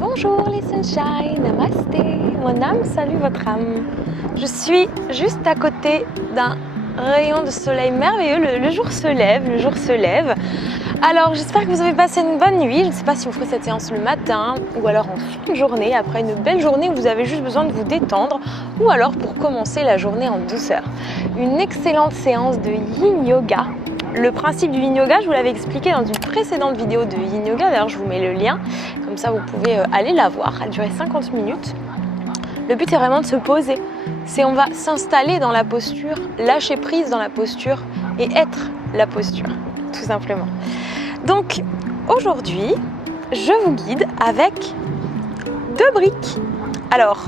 Bonjour les sunshine, namasté, mon âme salue votre âme. Je suis juste à côté d'un rayon de soleil merveilleux, le jour se lève. Alors j'espère que vous avez passé une bonne nuit, je ne sais pas si vous ferez cette séance le matin ou alors en fin de journée, après une belle journée où vous avez juste besoin de vous détendre ou alors pour commencer la journée en douceur. Une excellente séance de Yin Yoga. Le principe du Yin Yoga, je vous l'avais expliqué dans une précédente vidéo de Yin Yoga, d'ailleurs je vous mets le lien, comme ça vous pouvez aller la voir, elle durait 50 minutes. Le but est vraiment de se poser, on va s'installer dans la posture, lâcher prise dans la posture et être la posture, tout simplement. Donc aujourd'hui, je vous guide avec 2 briques. Alors,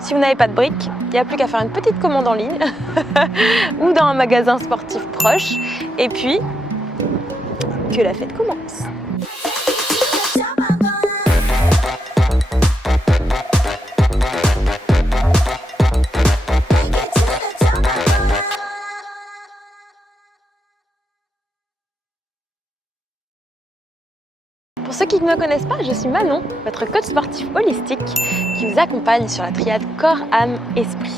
si vous n'avez pas de briques, il n'y a plus qu'à faire une petite commande en ligne ou dans un magasin sportif proche. Et puis, que la fête commence. Pour ceux qui ne me connaissent pas, je suis Manon, votre coach sportif holistique qui vous accompagne sur la triade corps, âme, esprit.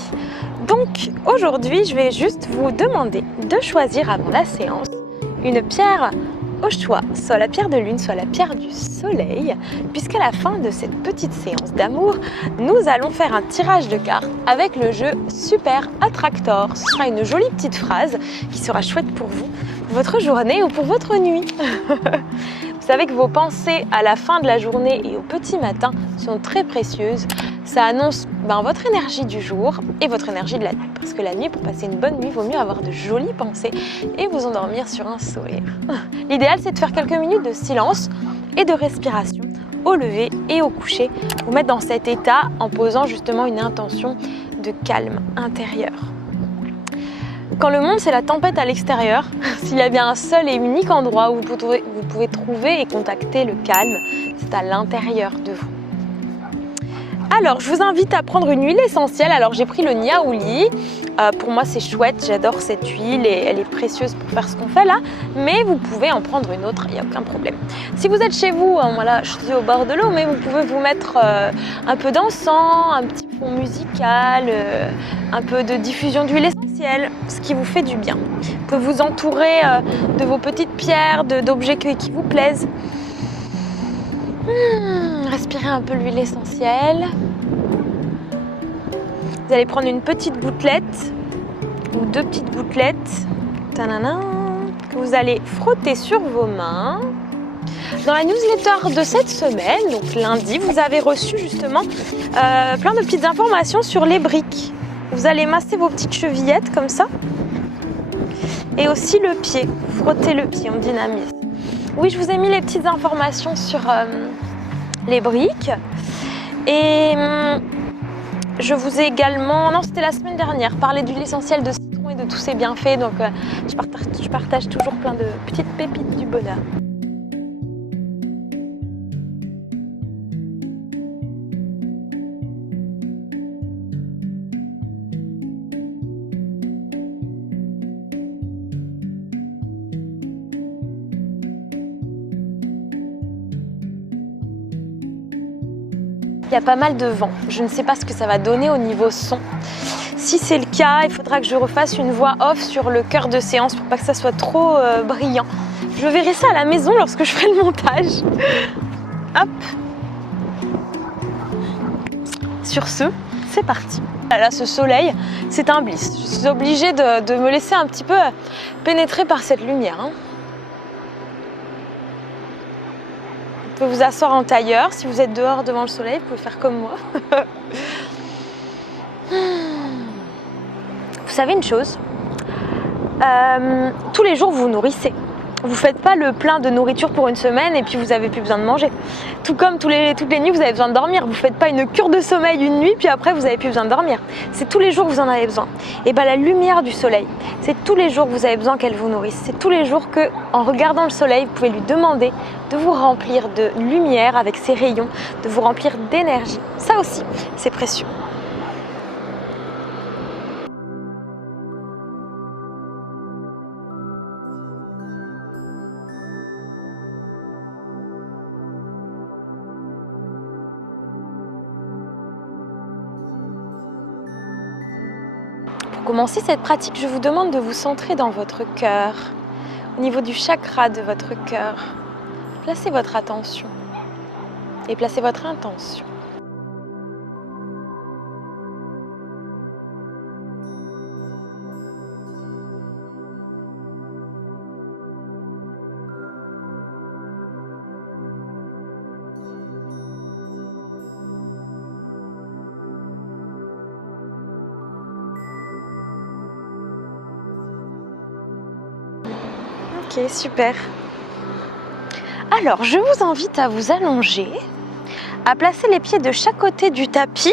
Donc aujourd'hui, je vais juste vous demander de choisir avant la séance une pierre au choix, soit la pierre de lune, soit la pierre du soleil, puisqu'à la fin de cette petite séance d'amour, nous allons faire un tirage de cartes avec le jeu Super Attractor. Ce sera une jolie petite phrase qui sera chouette pour vous, pour votre journée ou pour votre nuit. Vous savez que vos pensées à la fin de la journée et au petit matin sont très précieuses. Ça annonce votre énergie du jour et votre énergie de la nuit. Parce que la nuit, pour passer une bonne nuit, il vaut mieux avoir de jolies pensées et vous endormir sur un sourire. L'idéal, c'est de faire quelques minutes de silence et de respiration au lever et au coucher. Vous mettre dans cet état en posant justement une intention de calme intérieur. Quand le monde c'est la tempête à l'extérieur, s'il y a bien un seul et unique endroit où vous pouvez trouver et contacter le calme, c'est à l'intérieur de vous. Alors, je vous invite à prendre une huile essentielle. Alors, j'ai pris le niaouli. Pour moi, c'est chouette. J'adore cette huile et elle est précieuse pour faire ce qu'on fait là. Mais vous pouvez en prendre une autre, il n'y a aucun problème. Si vous êtes chez vous, voilà, je suis au bord de l'eau, mais vous pouvez vous mettre un peu d'encens, un petit fond musical, un peu de diffusion d'huile essentielle, ce qui vous fait du bien. Vous pouvez vous entourer de vos petites pierres, d'objets qui vous plaisent. Respirez un peu l'huile essentielle. Vous allez prendre une petite gouttelette ou 2 petites gouttelettes que vous allez frotter sur vos mains. Dans la newsletter de cette semaine, donc lundi, vous avez reçu justement plein de petites informations sur les briques. Vous allez masser vos petites chevillettes comme ça et aussi le pied. Frottez le pied, on dynamise. Oui, je vous ai mis les petites informations sur les briques et je vous ai également, non c'était la semaine dernière, parlé d'huile essentielle de citron et de tous ses bienfaits, donc je partage toujours plein de petites pépites du bonheur. Il y a pas mal de vent, je ne sais pas ce que ça va donner au niveau son. Si c'est le cas, il faudra que je refasse une voix off sur le cœur de séance pour pas que ça soit trop brillant. Je verrai ça à la maison lorsque je ferai le montage. Hop. Sur ce, c'est parti. Là, ce soleil, c'est un bliss. Je suis obligée de me laisser un petit peu pénétrer par cette lumière. Vous pouvez vous asseoir en tailleur. Si vous êtes dehors devant le soleil, vous pouvez faire comme moi. Vous savez une chose, tous les jours vous vous nourrissez. Vous ne faites pas le plein de nourriture pour une semaine et puis vous n'avez plus besoin de manger. Tout comme toutes les nuits vous avez besoin de dormir. Vous ne faites pas une cure de sommeil une nuit puis après vous n'avez plus besoin de dormir. C'est tous les jours que vous en avez besoin. Et bien la lumière du soleil, c'est tous les jours que vous avez besoin qu'elle vous nourrisse. C'est tous les jours que, en regardant le soleil, vous pouvez lui demander de vous remplir de lumière avec ses rayons, de vous remplir d'énergie. Ça aussi, c'est précieux. commencer cette pratique, je vous demande de vous centrer dans votre cœur, au niveau du chakra de votre cœur. Placez votre attention et placez votre intention. Ok, super. Alors, je vous invite à vous allonger, à placer les pieds de chaque côté du tapis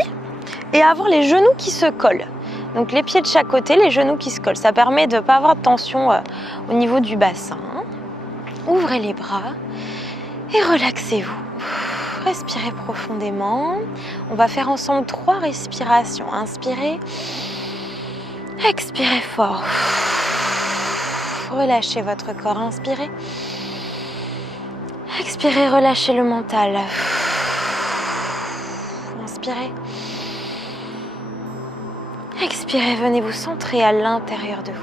et à avoir les genoux qui se collent. Donc les pieds de chaque côté, les genoux qui se collent. Ça permet de ne pas avoir de tension au niveau du bassin. Ouvrez les bras et relaxez-vous. Respirez profondément. On va faire ensemble 3 respirations. Inspirez, expirez fort. Relâchez votre corps, inspirez. Expirez, relâchez le mental. Inspirez. Expirez, venez vous centrer à l'intérieur de vous.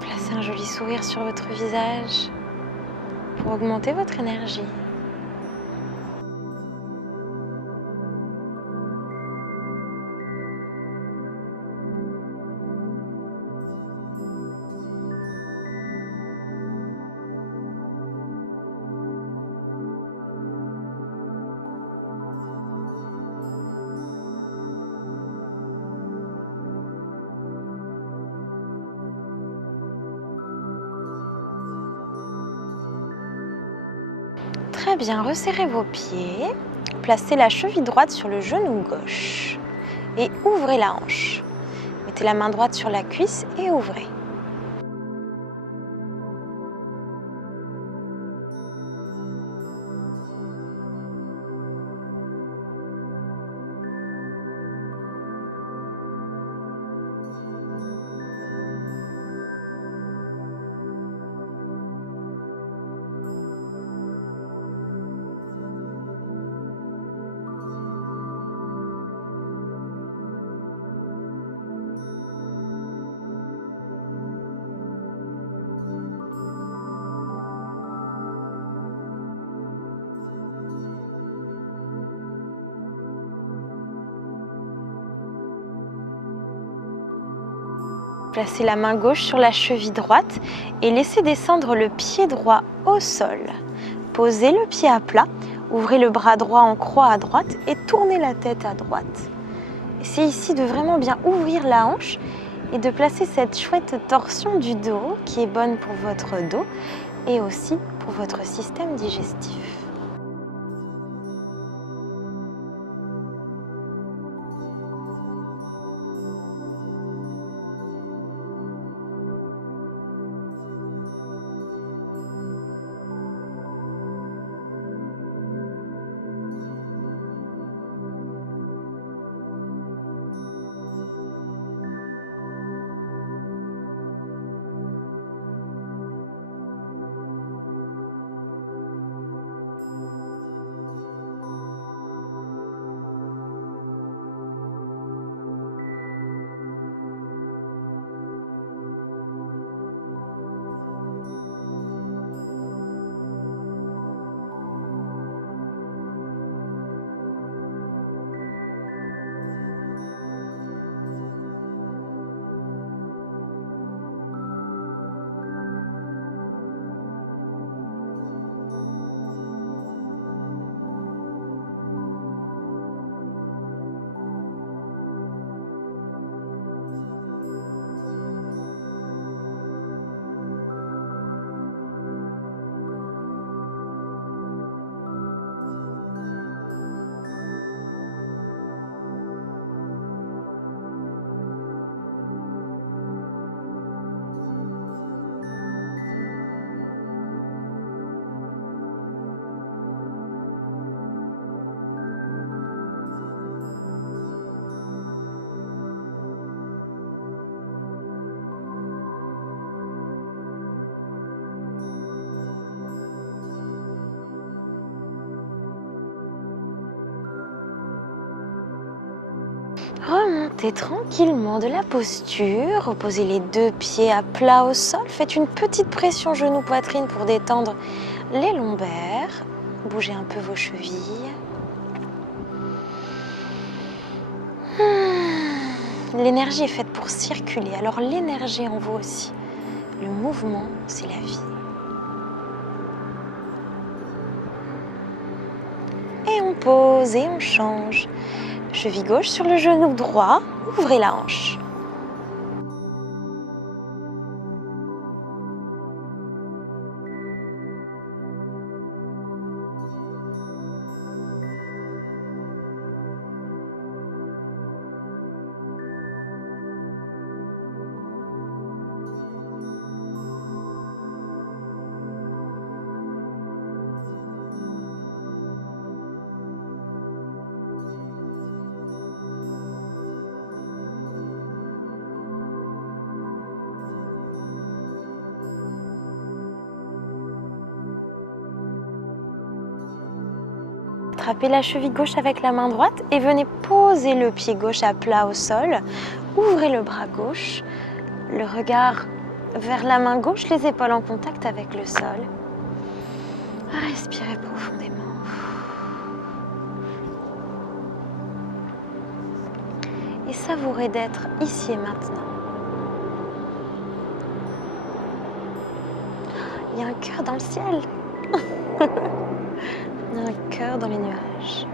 Placez un joli sourire sur votre visage pour augmenter votre énergie. Très bien, resserrez vos pieds, placez la cheville droite sur le genou gauche et ouvrez la hanche. Mettez la main droite sur la cuisse et ouvrez. Placez la main gauche sur la cheville droite et laissez descendre le pied droit au sol. Posez le pied à plat, ouvrez le bras droit en croix à droite et tournez la tête à droite. Essayez ici de vraiment bien ouvrir la hanche et de placer cette chouette torsion du dos qui est bonne pour votre dos et aussi pour votre système digestif. Remontez tranquillement de la posture, reposez les deux pieds à plat au sol, faites une petite pression genou-poitrine pour détendre les lombaires, bougez un peu vos chevilles. L'énergie est faite pour circuler, alors l'énergie en vous aussi. Le mouvement, c'est la vie. Et on pose et on change. Cheville gauche sur le genou droit, ouvrez la hanche. Attrapez la cheville gauche avec la main droite et venez poser le pied gauche à plat au sol. Ouvrez le bras gauche, le regard vers la main gauche, les épaules en contact avec le sol. Respirez profondément. Et savourez d'être ici et maintenant. Il y a un cœur dans le ciel. Il y a un cœur dans les nuages.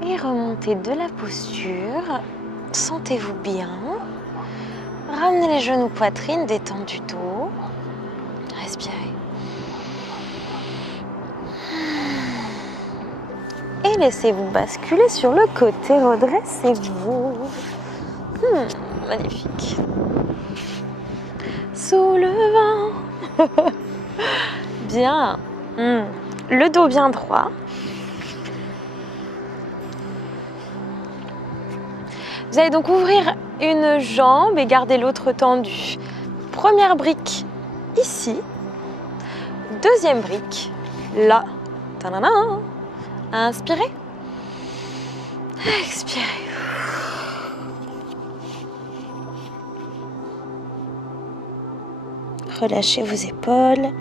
Et remontez de la posture, sentez-vous bien. Ramenez les genoux poitrine, détendez du dos. Respirez. Et laissez-vous basculer sur le côté, redressez-vous. Magnifique. Sous le vent. Bien. Le dos bien droit. Vous allez donc ouvrir une jambe et garder l'autre tendue. Première brique ici. Deuxième brique là. Tadadam. Inspirez. Expirez. Relâchez vos épaules.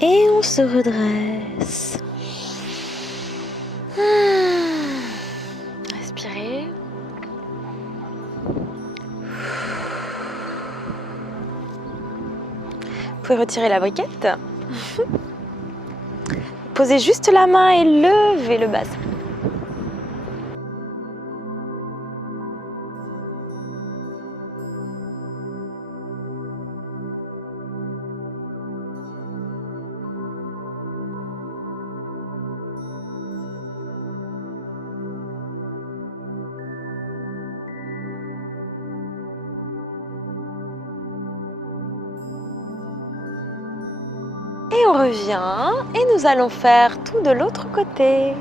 Et on se redresse. Respirez. Vous pouvez retirer la briquette. Posez juste la main et levez le bassin. Et on revient et nous allons faire tout de l'autre côté.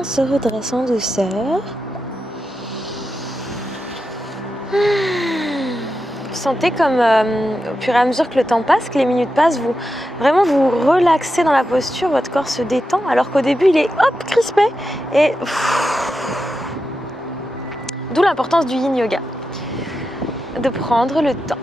On se redresse en douceur. Vous sentez comme au fur et à mesure que le temps passe, que les minutes passent, vous vous relaxez dans la posture, votre corps se détend, alors qu'au début il est hop crispé et d'où l'importance du yin yoga, de prendre le temps.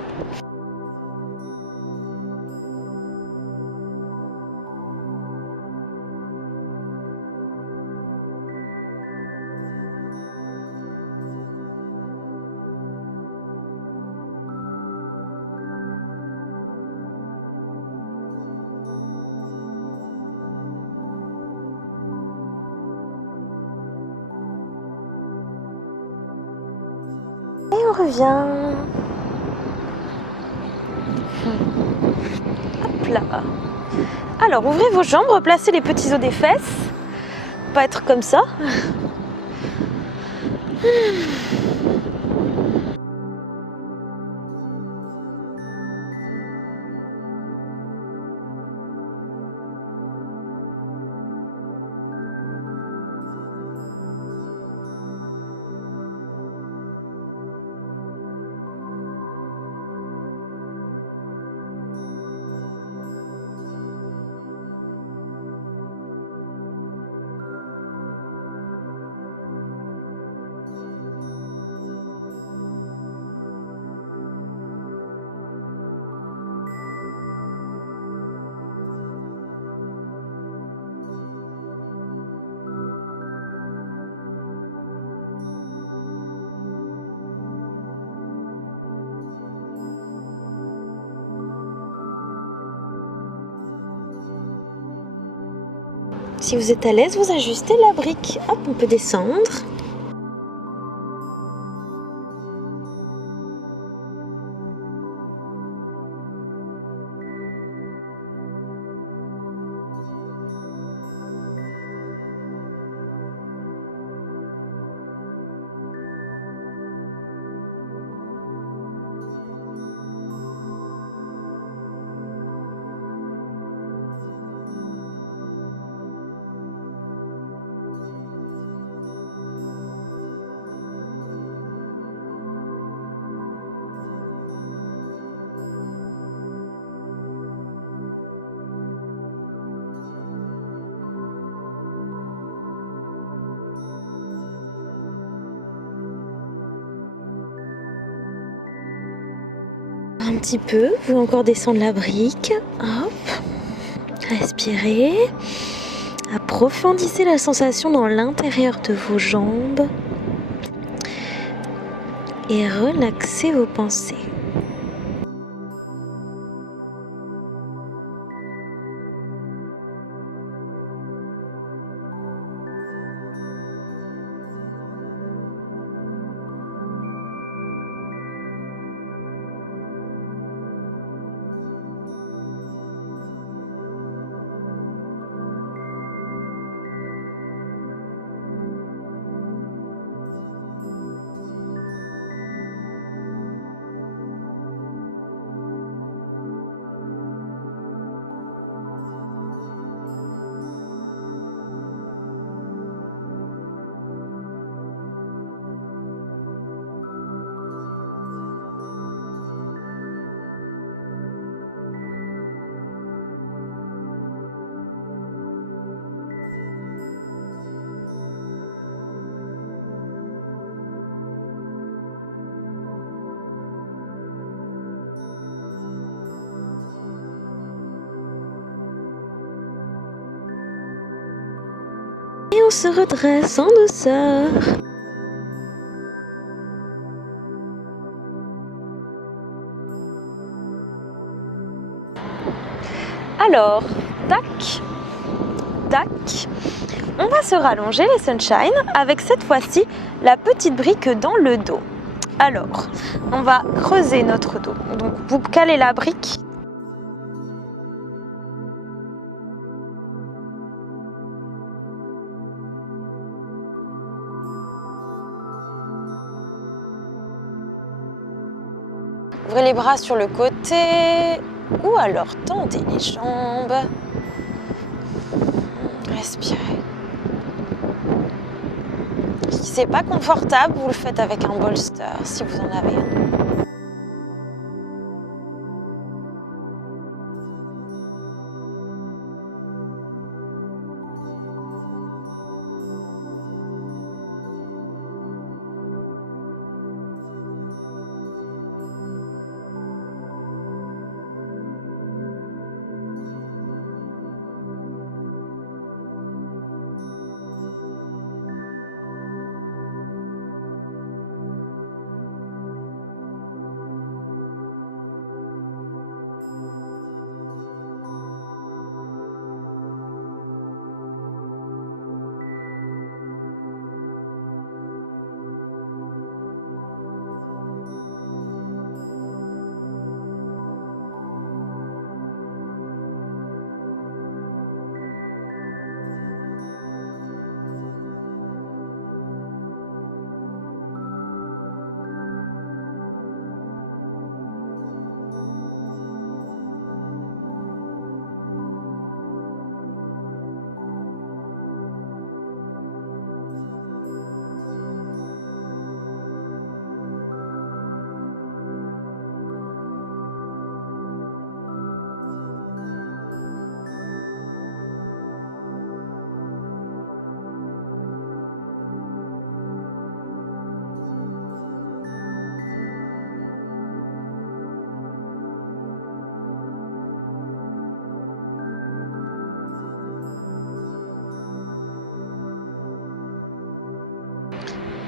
Et on revient. Hop là. Alors ouvrez vos jambes, replacez les petits os des fesses. Pas être comme ça. Si vous êtes à l'aise, vous ajustez la brique. Hop, on peut descendre. Un petit peu, vous pouvez encore descendre la brique. Hop, respirez. Approfondissez la sensation dans l'intérieur de vos jambes. Et relaxez vos pensées. Et on se redresse en douceur. Alors, tac, tac, on va se rallonger les sunshine avec cette fois-ci la petite brique dans le dos. Alors, on va creuser notre dos. Donc, vous calez la brique. Ouvrez les bras sur le côté ou alors tendez les jambes. Respirez. Si c'est pas confortable, vous le faites avec un bolster si vous en avez un.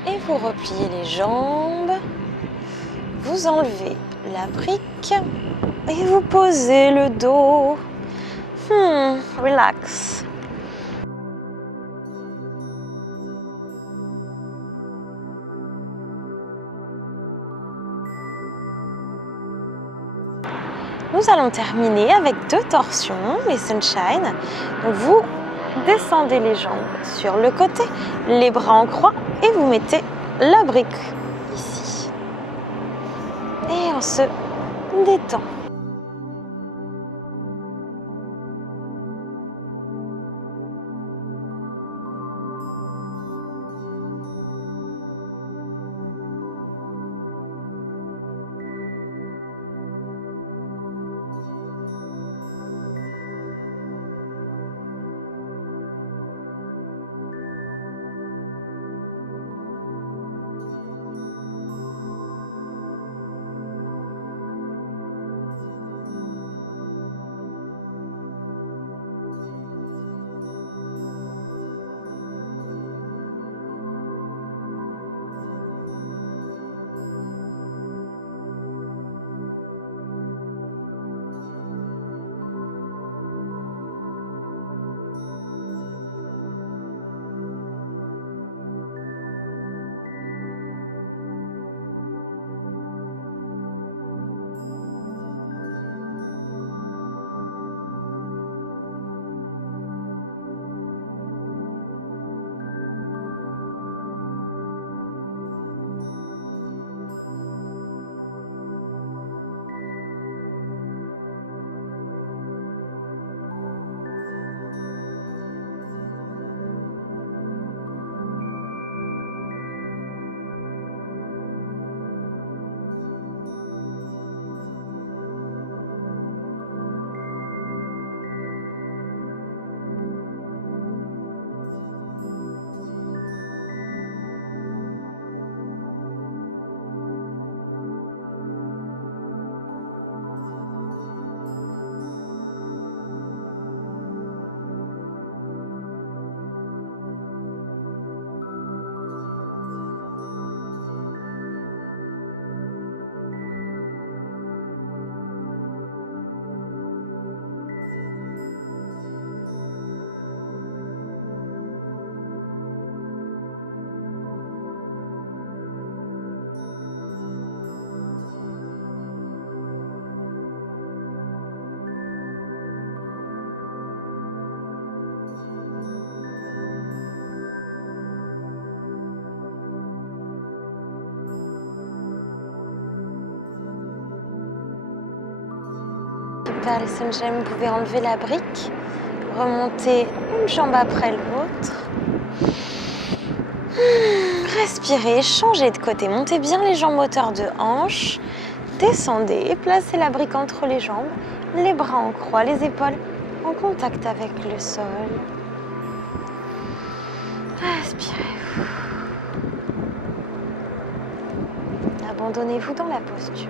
Et vous repliez les jambes, vous enlevez la brique et vous posez le dos. Relax. nous allons terminer avec 2 torsions, les sunshine. Donc vous descendez les jambes sur le côté, les bras en croix et vous mettez la brique ici. Et on se détend. Super, les sunshine, vous pouvez enlever la brique, remonter une jambe après l'autre. Respirez, changez de côté, montez bien les jambes hauteur de hanche, descendez, placez la brique entre les jambes, les bras en croix, les épaules en contact avec le sol. Respirez. Abandonnez-vous dans la posture.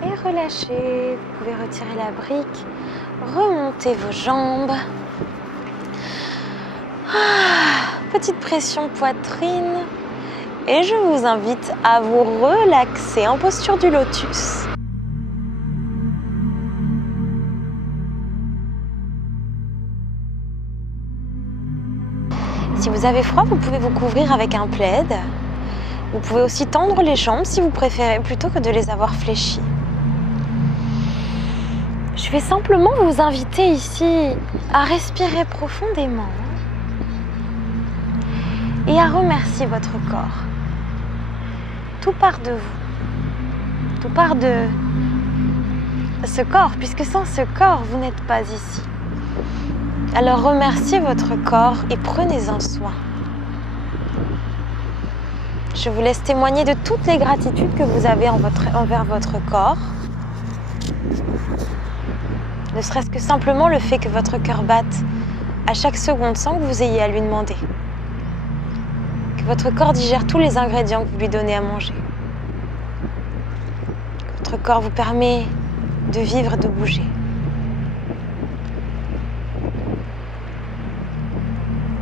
Et relâchez, vous pouvez retirer la brique, remontez vos jambes. Petite pression poitrine. Et je vous invite à vous relaxer en posture du lotus. Si vous avez froid, vous pouvez vous couvrir avec un plaid. Vous pouvez aussi tendre les jambes si vous préférez, plutôt que de les avoir fléchies. Je vais simplement vous inviter ici à respirer profondément et à remercier votre corps. Tout part de vous. Tout part de ce corps, puisque sans ce corps, vous n'êtes pas ici. Alors remerciez votre corps et prenez-en soin. Je vous laisse témoigner de toutes les gratitudes que vous avez envers votre corps. Ne serait-ce que simplement le fait que votre cœur batte à chaque seconde sans que vous ayez à lui demander. Que votre corps digère tous les ingrédients que vous lui donnez à manger. Que votre corps vous permet de vivre et de bouger.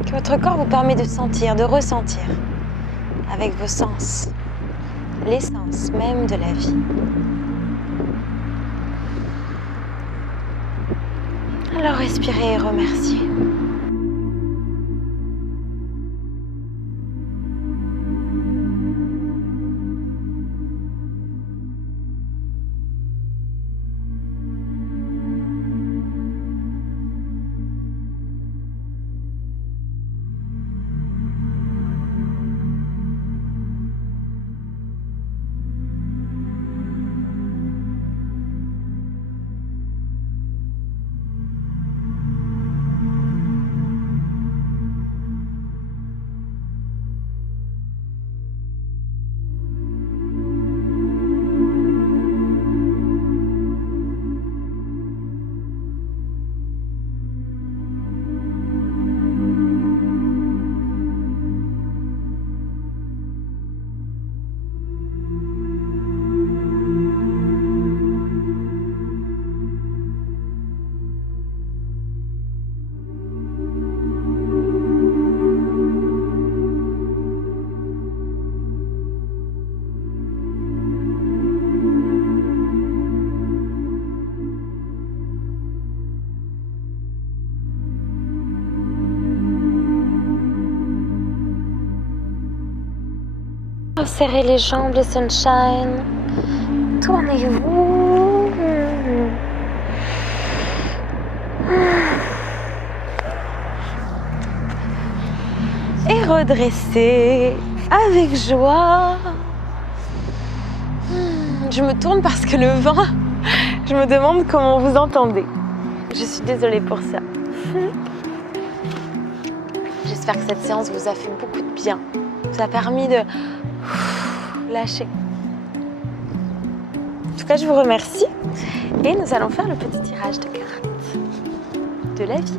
Que votre corps vous permet de sentir, de ressentir avec vos sens, l'essence même de la vie. Alors respirez et remerciez. Serrez les jambes, les sunshine. Tournez-vous. Et redressez avec joie. Je me tourne parce que le vent, je me demande comment vous entendez. Je suis désolée pour ça. J'espère que cette séance vous a fait beaucoup de bien. Vous a permis de lâcher. En tout cas, je vous remercie. Et nous allons faire le petit tirage de cartes de la vie.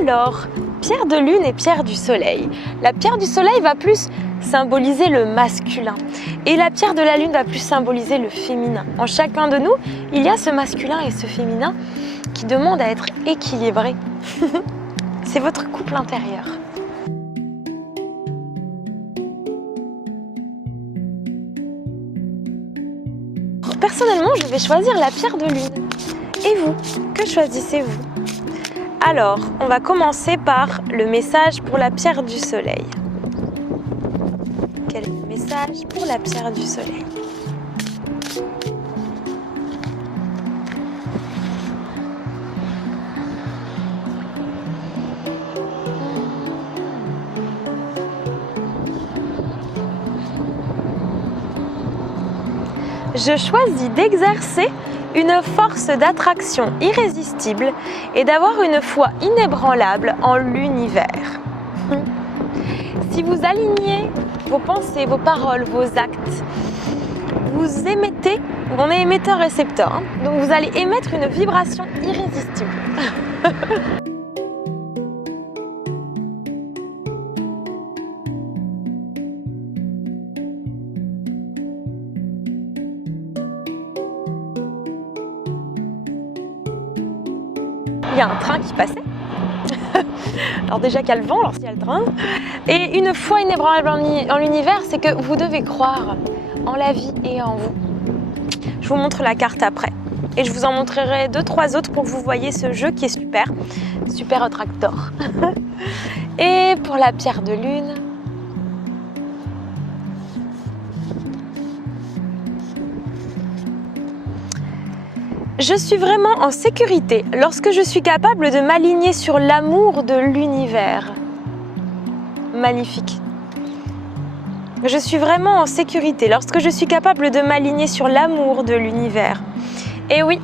Alors, pierre de lune et pierre du soleil. La pierre du soleil va plus symboliser le masculin et la pierre de la lune va plus symboliser le féminin. En chacun de nous, il y a ce masculin et ce féminin qui demandent à être équilibrés. C'est votre couple intérieur. Personnellement, je vais choisir la pierre de lune. Et vous, que choisissez-vous? Alors, on va commencer par le message pour la pierre du soleil. Quel est le message pour la pierre du soleil? Je choisis d'exercer une force d'attraction irrésistible et d'avoir une foi inébranlable en l'univers. Si vous alignez vos pensées, vos paroles, vos actes, vous émettez, on est émetteur-récepteur, hein, donc vous allez émettre une vibration irrésistible. Il y a un train qui passait. Alors déjà qu'il y a le vent, alors s'il y a le train. Et une foi inébranlable en l'univers, c'est que vous devez croire en la vie et en vous. Je vous montre la carte après. Et je vous en montrerai 2-3 autres pour que vous voyez ce jeu qui est super. Super Attractor. Et pour la pierre de lune, je suis vraiment en sécurité lorsque je suis capable de m'aligner sur l'amour de l'univers. Magnifique. Je suis vraiment en sécurité lorsque je suis capable de m'aligner sur l'amour de l'univers. Et oui,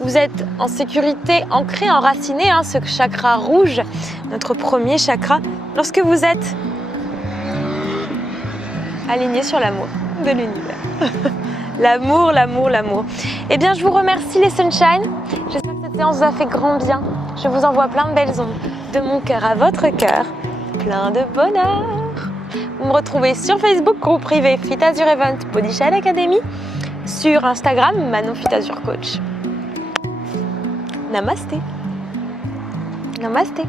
vous êtes en sécurité, ancré, enraciné, ce chakra rouge, notre premier chakra, lorsque vous êtes aligné sur l'amour de l'univers. L'amour, l'amour, l'amour. Eh bien, je vous remercie les Sunshine. J'espère que cette séance vous a fait grand bien. Je vous envoie plein de belles ondes de mon cœur à votre cœur. Plein de bonheur. Vous me retrouvez sur Facebook, groupe privé Fit Azure Event Body Shell Academy. Sur Instagram, Manon Fit Azure Coach. Namasté. Namasté.